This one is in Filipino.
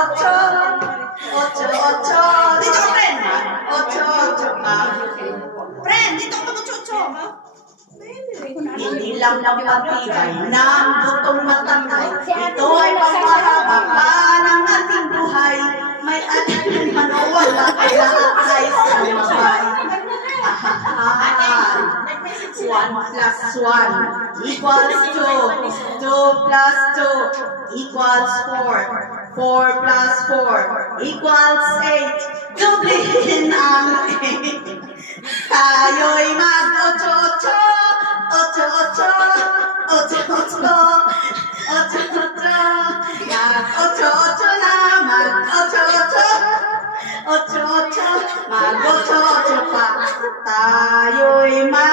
ocho. Ocho, ocho. Dito, friend. Ocho, ocho pa. Friend, dito ka mag-ocho. Hindi lang pampatibay ng butong matangay. Ito ay pampahaba pa ng ating buhay. May ating manawala ay lahat ay sumabay. One plus one equals two. Two plus two equals four. Four plus four equals eight. Dublihin ang eight. Tayo'y mag-ocho-ocho. Ocho-ocho. Ocho-ocho. Ocho-ocho. Mag-ocho-ocho na. Mag-ocho-ocho. Ocho-ocho. Mag-ocho-ocho pa. Tayo'y mag